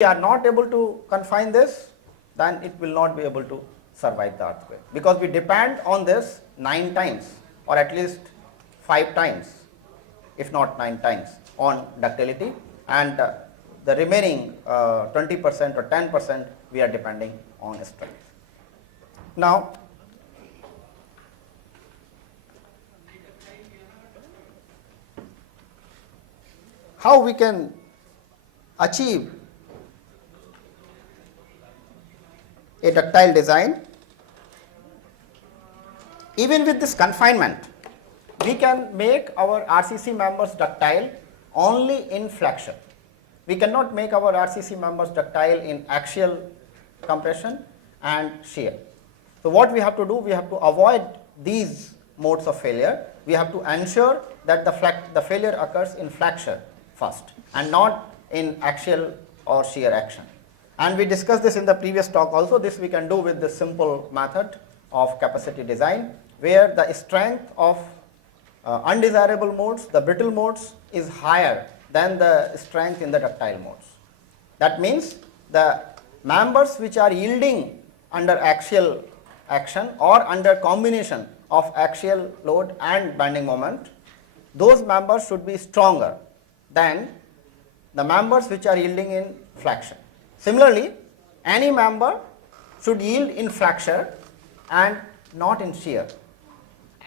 we are not able to confine this, then it will not be able to survive the earthquake, because we depend on this 9 times or at least 5 times, if not 9 times, on ductility, and the remaining 20% or 10% we are depending on strength. Now, how we can achieve a ductile design? Even with this confinement, we can make our RCC members ductile only in flexion. We cannot make our RCC members ductile in axial compression and shear. So what we have to do, we have to avoid these modes of failure. We have to ensure that the failure occurs in flexure first and not in axial or shear action. And we discussed this in the previous talk also. This we can do with this simple method of capacity design, where the strength of undesirable modes, the brittle modes, is higher than the strength in the ductile modes. That means the members which are yielding under axial action or under combination of axial load and bending moment, those members should be stronger than the members which are yielding in flexion. Similarly, any member should yield in flexure and not in shear.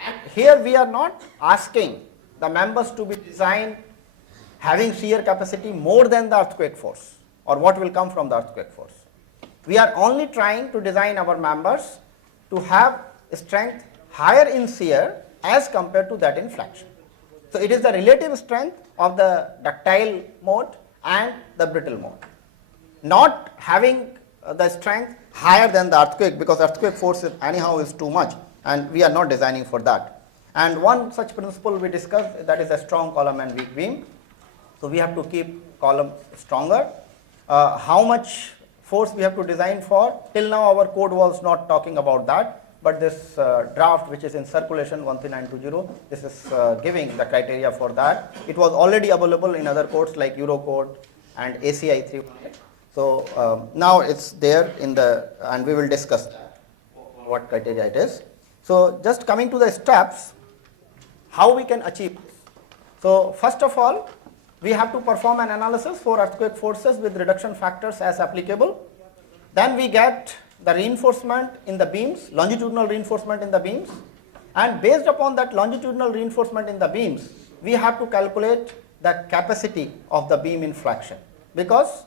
And here we are not asking the members to be designed having shear capacity more than the earthquake force or what will come from the earthquake force. We are only trying to design our members to have strength higher in shear as compared to that in flexion. So it is the relative strength of the ductile mode and the brittle mode, not having the strength higher than the earthquake, because earthquake force anyhow is too much and we are not designing for that. And one such principle we discussed, that is a strong column and weak beam. So we have to keep column stronger. How much force we have to design for, till now our code was not talking about that, but this draft which is in circulation 13920, this is giving the criteria for that. It was already available in other codes like Eurocode and ACI 318. So now it's there in the, and we will discuss what criteria it is. So just coming to the steps, how we can achieve this. So first of all, we have to perform an analysis for earthquake forces with reduction factors as applicable. Then we get the reinforcement in the beams, longitudinal reinforcement in the beams, and based upon that longitudinal reinforcement in the beams, we have to calculate the capacity of the beam in flexion, because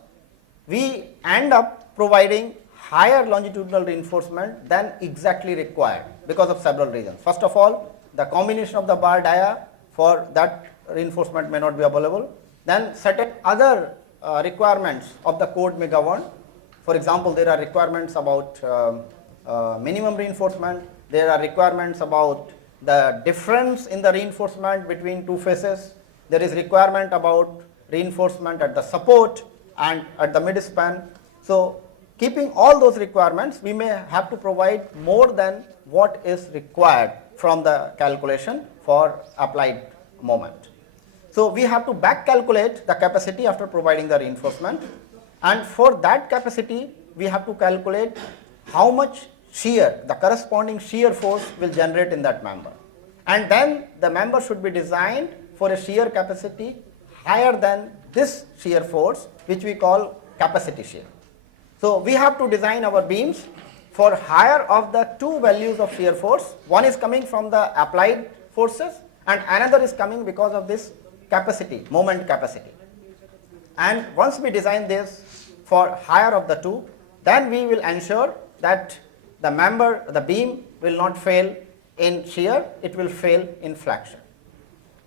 we end up providing higher longitudinal reinforcement than exactly required because of several reasons. First of all, the combination of the bar dia for that reinforcement may not be available. Then certain other requirements of the code may govern. For example, there are requirements about minimum reinforcement. There are requirements about the difference in the reinforcement between two faces. There is requirement about reinforcement at the support and at the midspan. So keeping all those requirements, we may have to provide more than what is required from the calculation for applied moment. So we have to back calculate the capacity after providing the reinforcement, and for that capacity we have to calculate how much shear, the corresponding shear force will generate in that member, and then the member should be designed for a shear capacity higher than this shear force, which we call capacity shear. So we have to design our beams for higher of the two values of shear force. One is coming from the applied forces and another is coming because of this capacity, moment capacity. And once we design this for higher of the two, then we will ensure that the member, the beam will not fail in shear, it will fail in flexion.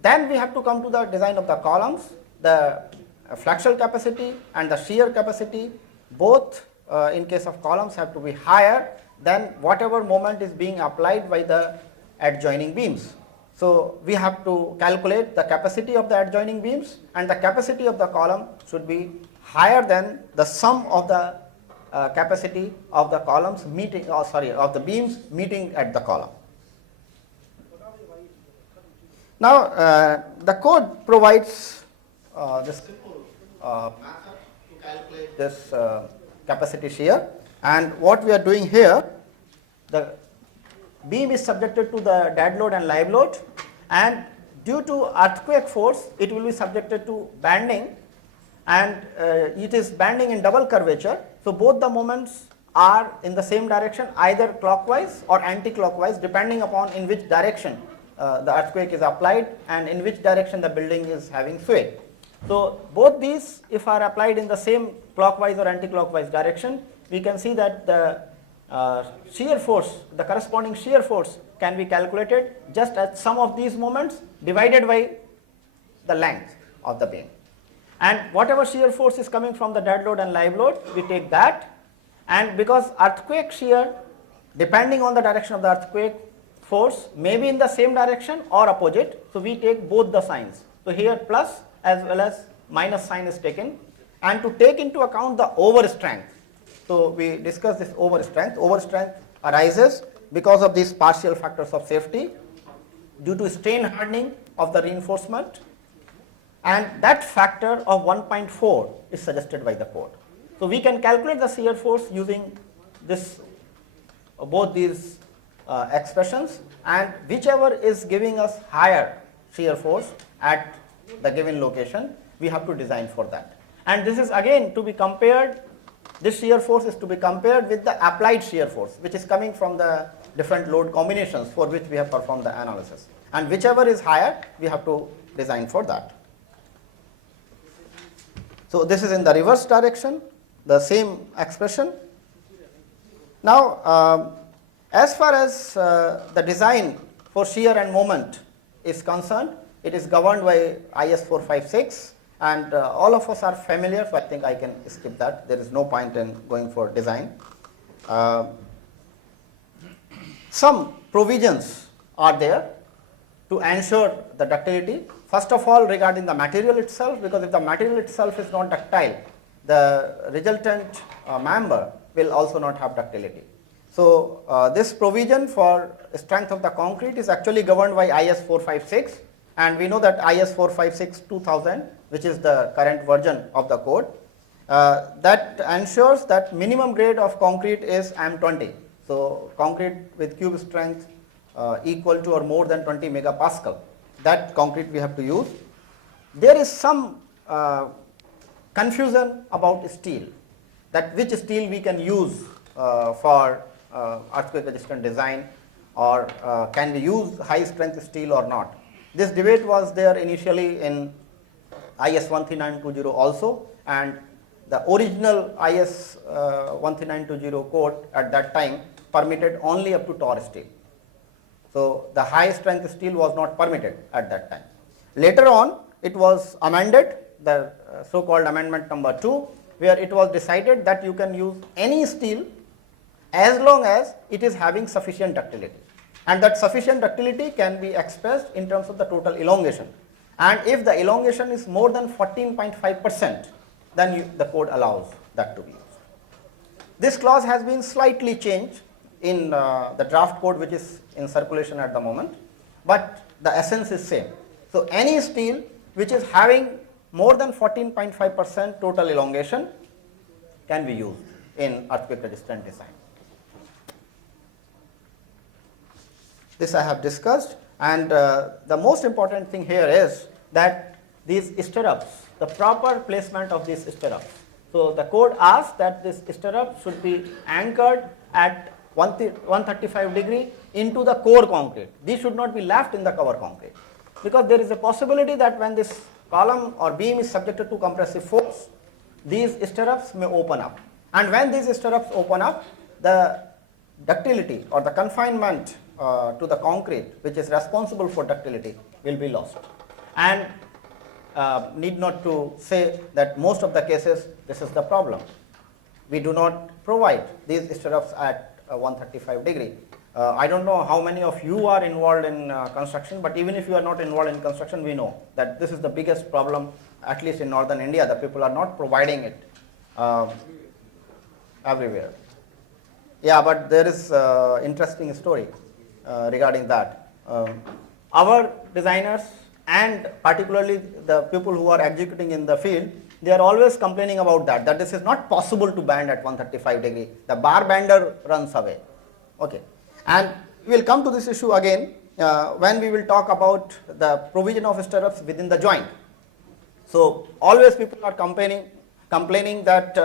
Then we have to come to the design of the columns. The flexural capacity and the shear capacity, both in case of columns, have to be higher than whatever moment is being applied by the adjoining beams. So we have to calculate the capacity of the adjoining beams, and the capacity of the column should be higher than the sum of the capacity of the columns meeting, of the beams meeting at the column. Now the code provides this simple method to calculate this capacity shear. And what we are doing here, the beam is subjected to the dead load and live load, and due to earthquake force, it will be subjected to bending, and it is bending in double curvature. So both the moments are in the same direction, either clockwise or anti-clockwise, depending upon in which direction the earthquake is applied and in which direction the building is having sway. So both these, if are applied in the same clockwise or anti-clockwise direction, we can see that the shear force, the corresponding shear force can be calculated just as sum of these moments divided by the length of the beam. And whatever shear force is coming from the dead load and live load, we take that, and because earthquake shear, depending on the direction of the earthquake force, may be in the same direction or opposite, so we take both the signs. So here plus as well as minus sign is taken, and to take into account the overstrength. So we discussed this overstrength. Overstrength arises because of these partial factors of safety due to strain hardening of the reinforcement, and that factor of 1.4 is suggested by the code. So we can calculate the shear force using this both these expressions, and whichever is giving us higher shear force at the given location, we have to design for that. And this is again to be compared, this shear force is to be compared with the applied shear force, which is coming from the different load combinations for which we have performed the analysis. And whichever is higher, we have to design for that. So this is in the reverse direction, the same expression. Now, as far as the design for shear and moment is concerned, it is governed by IS 456, and all of us are familiar, so I think I can skip that. There is no point in going for design. Some provisions are there to ensure the ductility. First of all, regarding the material itself, because if the material itself is not ductile, the resultant member will also not have ductility. So this provision for strength of the concrete is actually governed by IS 456, and we know that IS 456-2000, which is the current version of the code, that ensures that minimum grade of concrete is M20. So concrete with cube strength equal to or more than 20 megapascal. That concrete we have to use. There is some confusion about steel, that which steel we can use for earthquake resistant design, or can we use high strength steel or not. This debate was there initially in IS 13920 also, and the original IS 13920 code at that time permitted only up to Tor steel. So the high strength steel was not permitted at that time. Later on, it was amended, the so-called amendment number 2, where it was decided that you can use any steel as long as it is having sufficient ductility, and that sufficient ductility can be expressed in terms of the total elongation. And if the elongation is more than 14.5%, then the code allows that to be used. This clause has been slightly changed in the draft code which is in circulation at the moment, but the essence is same. So any steel which is having more than 14.5% total elongation can be used in earthquake resistant design. This I have discussed, and the most important thing here is that these stirrups, the proper placement of these stirrups. So the code asks that this stirrup should be anchored at 135 degree into the core concrete. These should not be left in the cover concrete, because there is a possibility that when this column or beam is subjected to compressive force, these stirrups may open up, and when these stirrups open up, the ductility or the confinement to the concrete which is responsible for ductility will be lost. And need not to say that most of the cases this is the problem. We do not provide these stirrups at 135 degree. I don't know how many of you are involved in construction, but even if you are not involved in construction, we know that this is the biggest problem, at least in northern India. The people are not providing it everywhere. Yeah, but there is interesting story regarding that. Our designers and particularly the people who are executing in the field they are always complaining about that this is not possible to bend at 135 degree. The bar bender runs away. Okay. And we will come to this issue again when we will talk about the provision of stirrups within the joint. So always people are complaining that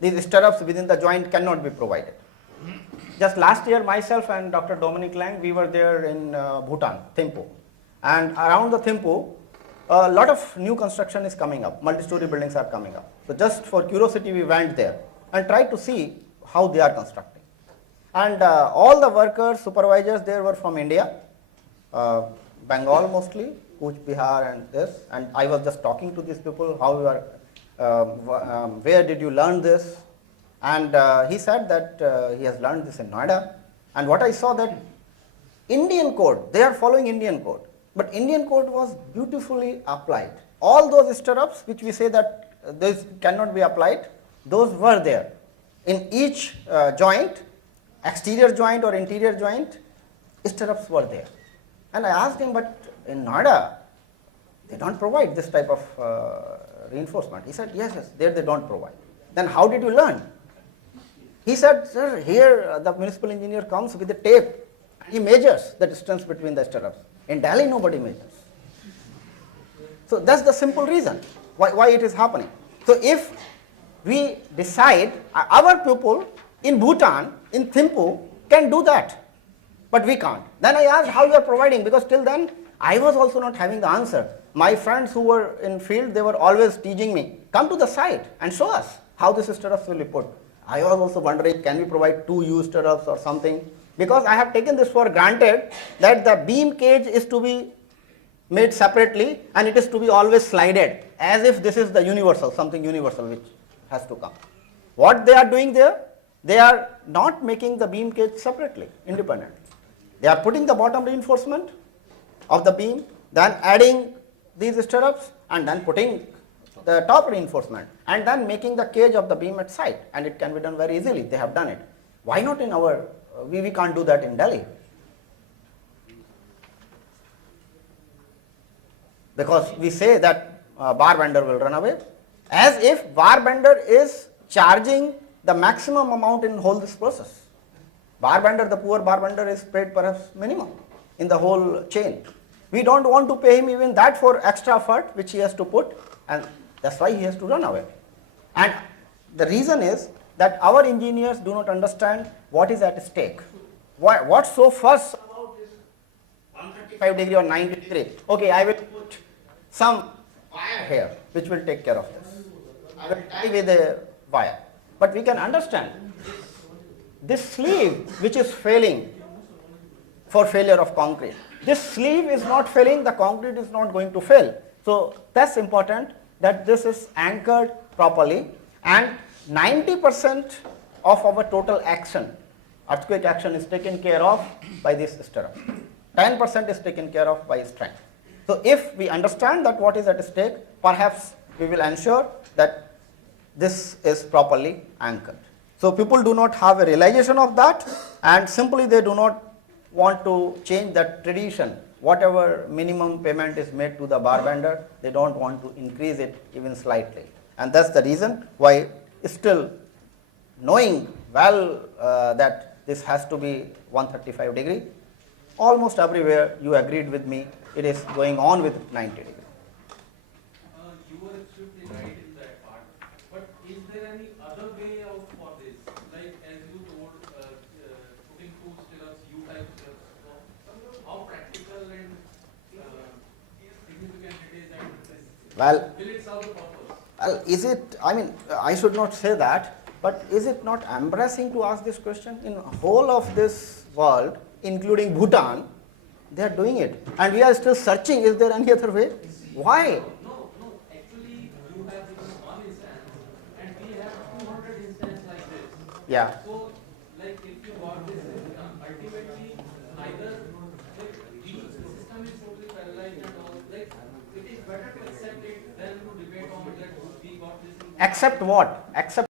these stirrups within the joint cannot be provided. Just last year, myself and Dr. Dominic Lang, we were there in Bhutan, Thimphu. And around the Thimphu, a lot of new construction is coming up, multi-story buildings are coming up. So just for curiosity, we went there and tried to see how they are constructing. And all the workers, supervisors there were from India, Bengal mostly, Cooch Behar and this. And I was just talking to these people, how you are, where did you learn this? And he said that he has learned this in Noida. And what I saw that Indian code, they are following Indian code. But Indian code was beautifully applied. All those stirrups which we say that this cannot be applied, those were there. In each joint, exterior joint or interior joint, stirrups were there. And I asked him, but in Noida, they don't provide this type of reinforcement. He said, yes, there they don't provide. Then how did you learn? He said, sir, here the municipal engineer comes with a tape. He measures the distance between the stirrups. In Delhi, nobody measures. So that's the simple reason why it is happening. So if we decide, our people in Bhutan, in Thimphu, can do that, but we can't. Then I asked how you are providing, because till then I was also not having the answer. My friends who were in field, they were always teasing me, come to the site and show us how this stirrups will be put. I was also wondering, can we provide 2 U stirrups or something? Because I have taken this for granted that the beam cage is to be made separately and it is to be always slided, as if this is the universal, something universal which has to come. What they are doing there, they are not making the beam cage separately, independently. They are putting the bottom reinforcement of the beam, then adding these stirrups and then putting the top reinforcement and then making the cage of the beam at site, and it can be done very easily. They have done it. Why not in our, we can't do that in Delhi? Because we say that bar bender will run away, as if bar bender is charging the maximum amount in whole this process. Bar bender, the poor bar bender is paid perhaps minimum in the whole chain. We don't want to pay him even that for extra effort which he has to put, and that's why he has to run away. And the reason is that our engineers do not understand what is at stake. What's so fuss about this 135 degree or 90 degree? Okay, I will put some wire here which will take care of this. I will tie with a wire. But we can understand this sleeve which is failing for failure of concrete. This sleeve is not failing, the concrete is not going to fail. So that's important that this is anchored properly, and 90% of our total action, earthquake action, is taken care of by this stirrup. 10% is taken care of by strength. So if we understand that what is at stake, perhaps we will ensure that this is properly anchored. So people do not have a realization of that, and simply they do not want to change that tradition. Whatever minimum payment is made to the bar bender, they don't want to increase it even slightly. And that's the reason why still knowing well that this has to be 135 degree, almost everywhere you agreed with me, it is going on with 90 degree. You were absolutely right in that part, but is there any other way out for this? Like as you told, putting 2 stirrups, U-type stirrups, how practical and significant it is, and will it serve the purpose? Well, is it, I mean, I should not say that, but is it not embarrassing to ask this question? In whole of this world, including Bhutan, they are doing it, and we are still searching, is there any other way? Why? No, actually you have given 1 instance and we have 200 instances like this. Yeah. So like if you got this system, ultimately either like, the system is totally paralyzed and all, like it is better to accept it than to debate on that we got this. Accept what? Accept